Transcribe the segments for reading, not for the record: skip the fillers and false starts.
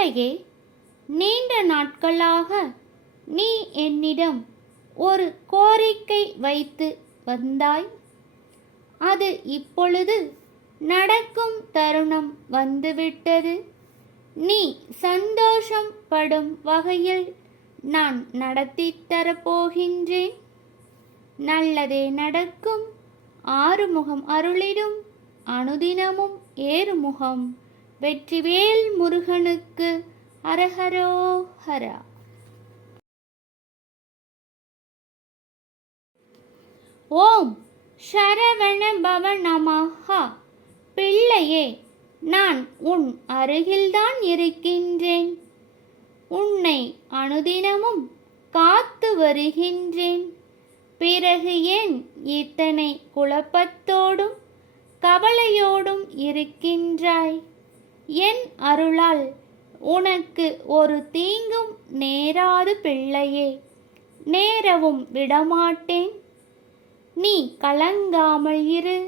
பிள்ளையே, நீண்ட நாட்களாக நீ என்னிடம் ஒரு கோரிக்கை வைத்து வந்தாய். அது இப்பொழுது நடக்கும் தருணம் வந்துவிட்டது. நீ சந்தோஷம் படும் வகையில் நான் நடத்தித் தரப்போகின்றேன். நல்லதே நடக்கும். ஆறுமுகம் அருளிடும் அனுதினமும் ஏறுமுகம். வெற்றிவேல் முருகனுக்கு அரஹரோஹரா. ஓம் சரவண பவ நமஹா. பிள்ளையே, நான் உன் அருகில்தான் இருக்கின்றேன். உன்னை அனுதினமும் காத்து வருகின்றேன். பிறகு ஏன் இத்தனை குழப்பத்தோடும் கவலையோடும் இருக்கின்றாய்? என் அருளால் உனக்கு ஒரு தீங்கும் நேராது பிள்ளையே. நேரவும் விடமாட்டேன். நீ கலங்காமல் இரு.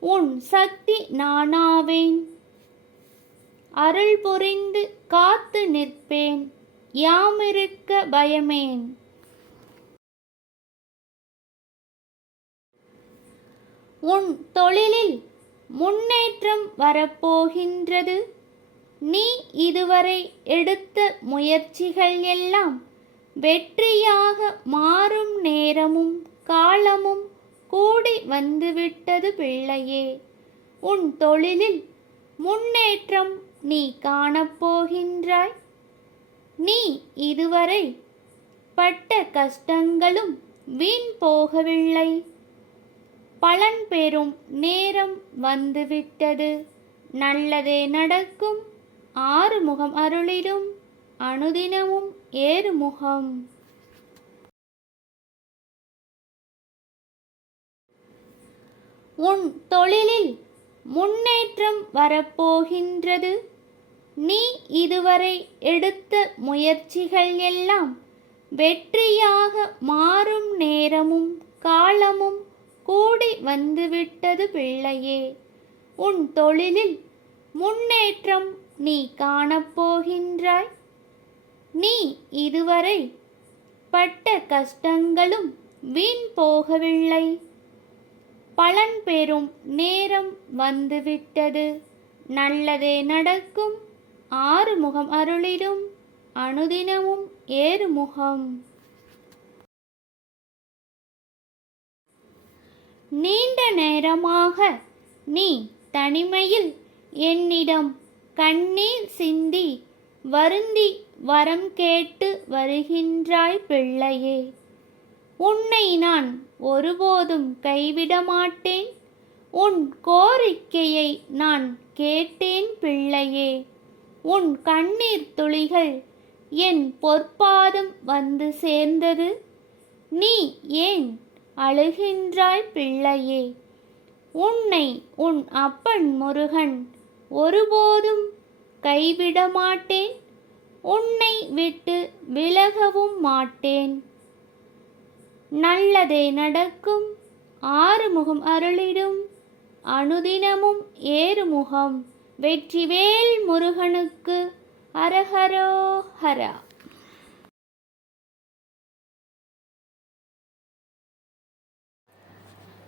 உன் சக்தி நானாவேன். அருள் புரிந்து காத்து நிற்பேன். யாமிருக்க பயமேன். உன் தொழிலில் முன்னேற்றம் வரப்போகின்றது. நீ இதுவரை எடுத்த முயற்சிகள் எல்லாம் வெற்றியாக மாறும் நேரமும் காலமும் கூடி வந்துவிட்டது பிள்ளையே. உன் தொழிலில் முன்னேற்றம் நீ காணப்போகின்றாய். நீ இதுவரை பட்ட கஷ்டங்களும் வீண் போகவில்லை. பலன் பெறும் நேரம் வந்துவிட்டது. நல்லதே நடக்கும். ஆறுமுகம் அருளிடும் அனுதினமும் ஏறுமுகம். உன் தொழிலில் முன்னேற்றம் வரப்போகின்றது. நீ இதுவரை எடுத்த முயற்சிகள் எல்லாம் வெற்றியாக மாறும் நேரமும் காலமும் கூடி வந்துவிட்டது பிள்ளையே. உன் தொழிலில் முன்னேற்றம் நீ காணப்போகின்றாய். நீ இதுவரை பட்ட கஷ்டங்களும் வீண் போகவில்லை. பலன் பெறும் நேரம் வந்துவிட்டது. நல்லதே நடக்கும். ஆறுமுகம் அருளிடும் அனுதினமும் ஏறுமுகம். நீண்ட நேரமாக நீ தனிமையில் என்னிடம் கண்ணீர் சிந்தி வருந்தி வரம் கேட்டு வருகின்றாய் பிள்ளையே. உன்னை நான் ஒருபோதும் கைவிட மாட்டேன். உன் கோரிக்கையை நான் கேட்டேன் பிள்ளையே. உன் கண்ணீர் துளிகள் என் பொற்பாதம் வந்து சேர்ந்தது. நீ ஏன் அழுகின்றாய் பிள்ளையே? உன்னை உன் அப்பன் முருகன் ஒருபோதும் கைவிட மாட்டேன். உன்னை விட்டு விலகவும் மாட்டேன். நல்லதே நடக்கும். ஆறுமுகம் அருளிடும் அனுதினமும் ஏறுமுகம். வெற்றிவேல் முருகனுக்கு அரஹரோஹரா.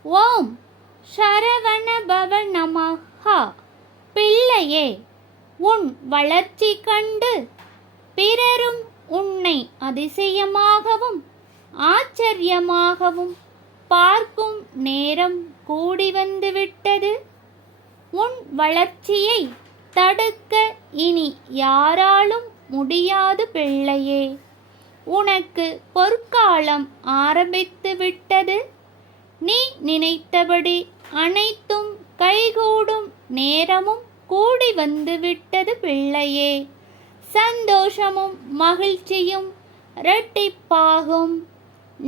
ஓம் சரவண பவ நமஹா. பிள்ளையே, உன் வளர்ச்சி கண்டு பிறரும் உன்னை அதிசயமாகவும் ஆச்சரியமாகவும் பார்க்கும் நேரம் கூடி வந்துவிட்டது. உன் வளர்ச்சியை தடுக்க இனி யாராலும் முடியாது பிள்ளையே. உனக்கு பொற்காலம் ஆரம்பித்து விட்டது. நீ நினைத்தபடி அனைத்தும் கைகூடும் நேரமும் கூடி வந்துவிட்டது பிள்ளையே. சந்தோஷமும் மகிழ்ச்சியும் இரட்டிப்பாகும்.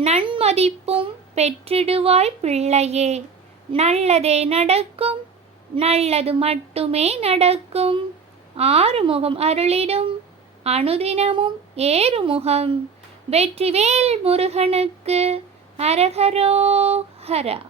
நன்மதிப்பும் பெற்றிடுவாய் பிள்ளையே. நல்லதே நடக்கும். நல்லது மட்டுமே நடக்கும். ஆறுமுகம் அருளிடும் அனுதினமும் ஏறுமுகம். வெற்றிவேல் முருகனுக்கு அரஹரோஹரா.